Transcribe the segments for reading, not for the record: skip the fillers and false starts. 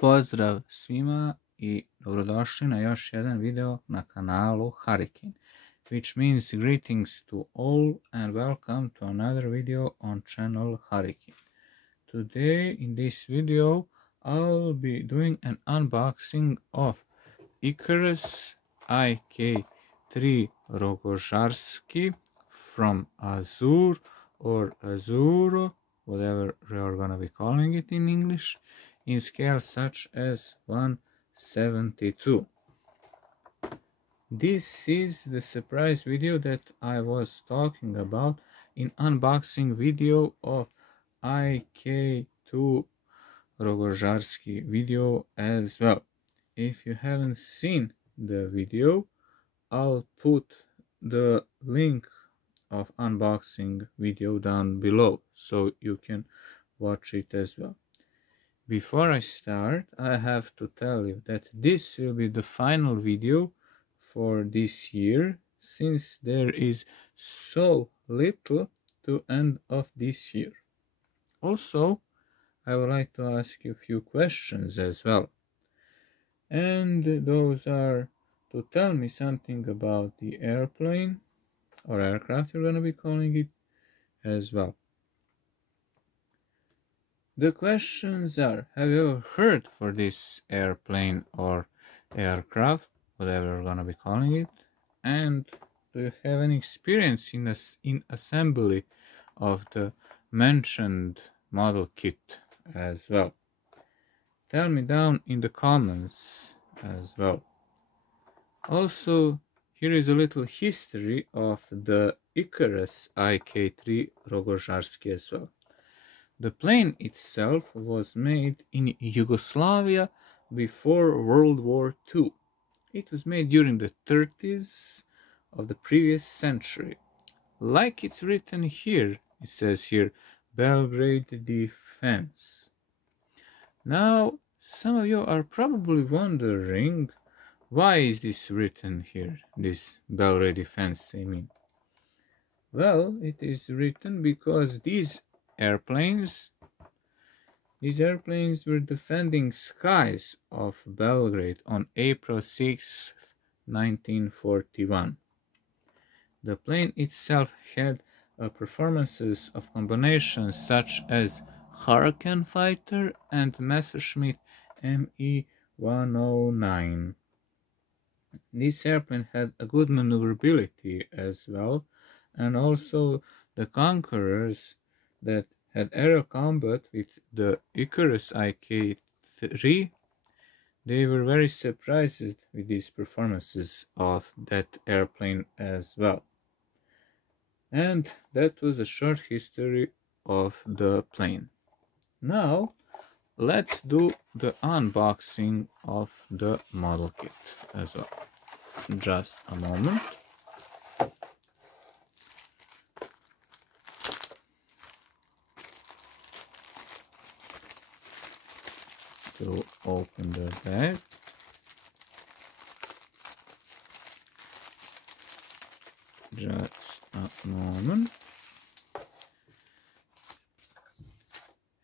Pozdrav svima I dobrodošli na još jedan video na kanalu Harikejn, which means greetings to all and welcome to another video on channel Harikejn. Today in this video I'll be doing an unboxing of Ikarus IK-3 rogožarski from Azur or Azuro, whatever we are gonna be calling it in English, in scale such as 1/72. This is the surprise video that I was talking about in unboxing video of IK-2 rogožarski video as well. If you haven't seen the video, I'll put the link of unboxing video down below so you can watch it as well. Before I start, I have to tell you that this will be the final video for this year, since there is so little to end of this year. Also, I would like to ask you a few questions as well. And those are to tell me something about the airplane or aircraft you're going to be calling it as well. The questions are: have you ever heard for this airplane or aircraft, whatever you're going to be calling it? And do you have any experience in assembly of the mentioned model kit as well? Tell me down in the comments as well. Also, here is a little history of the Icarus IK-3 rogožarski as well. The plane itself was made in Yugoslavia before World War II. It was made during the 30s of the previous century. Like it's written here, it says here, Belgrade Defense. Now, some of you are probably wondering, why is this written here, this Belgrade Defense, I mean? Well, it is written because these airplanes were defending skies of Belgrade on April 6, 1941. The plane itself had performances of combinations such as Harikejn fighter and Messerschmitt Me-109. This airplane had a good maneuverability as well, and also the conquerors that had aerial combat with the Icarus IK-3, they were very surprised with these performances of that airplane as well. And that was a short history of the plane. Now, let's do the unboxing of the model kit as well. Just a moment. To open the bag. Just a moment.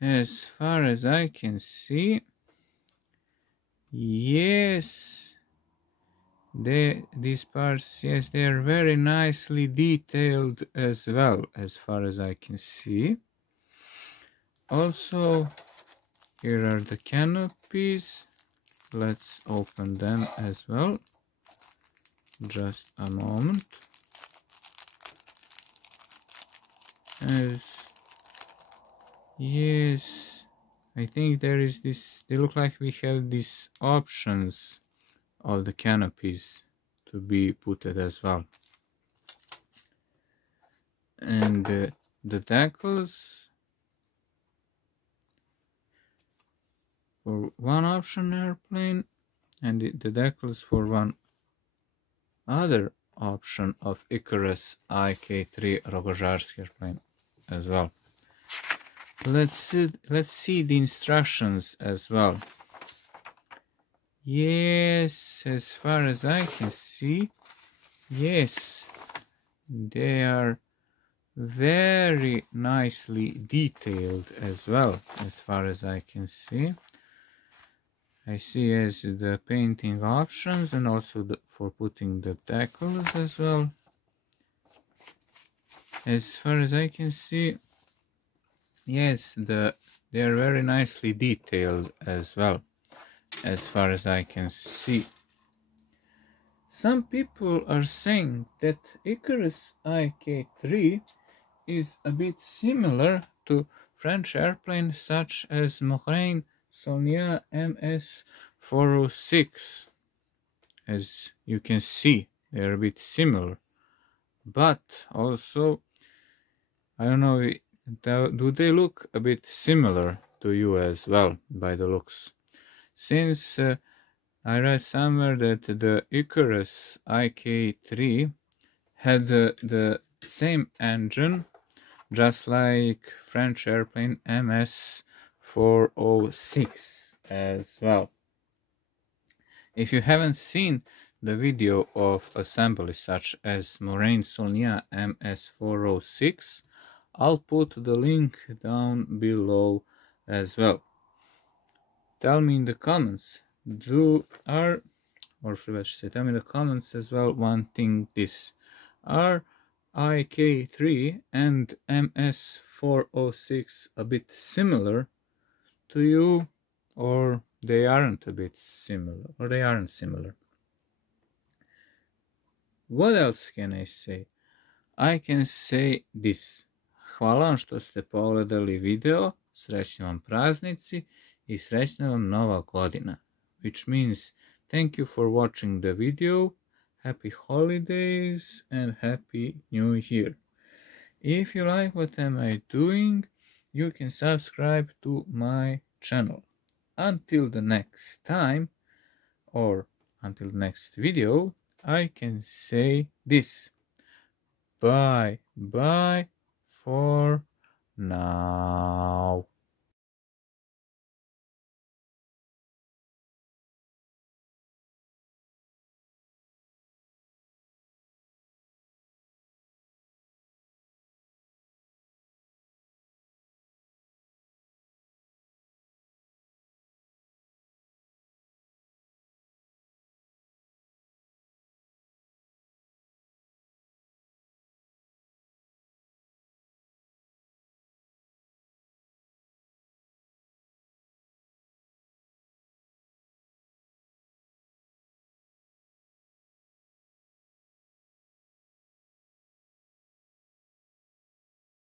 As far as I can see, yes, these parts, yes, they are very nicely detailed as well, as far as I can see. Also, here are the canopies. Let's open them as well. Just a moment. Yes, I think there is this, they look like we have these options of the canopies to be put as well. And the decals for one option airplane, and the decals for one other option of Icarus IK-3 rogožarski airplane as well. Let's see the instructions as well. Yes, as far as I can see, yes, they are very nicely detailed as well, as far as I can see. I see as the painting options and also for putting the tackles as well. As far as I can see, yes, they are very nicely detailed as well, as far as I can see. Some people are saying that Icarus IK-3 is a bit similar to French airplanes such as Mohrain Solnia MS-406. As you can see, they are a bit similar. But also, I don't know, do they look a bit similar to you as well by the looks? Since I read somewhere that the Icarus IK-3 had the same engine, just like French airplane MS-406 as well. If you haven't seen the video of assembly such as Moraine Solnia MS-406, I'll put the link down below as well. Tell me in the comments, tell me in the comments as well one thing this. Are IK-3 and MS-406 a bit similar to you, or they aren't a bit similar, or they aren't similar? What else can I say? I can say this. Hvala vam što ste pogledali video, srećni vam praznici i srećna vam nova godina. Which means thank you for watching the video, happy holidays and happy new year. If you like what am I doing, you can subscribe to my channel. Until the next time, or until the next video, I can say this. Bye for now.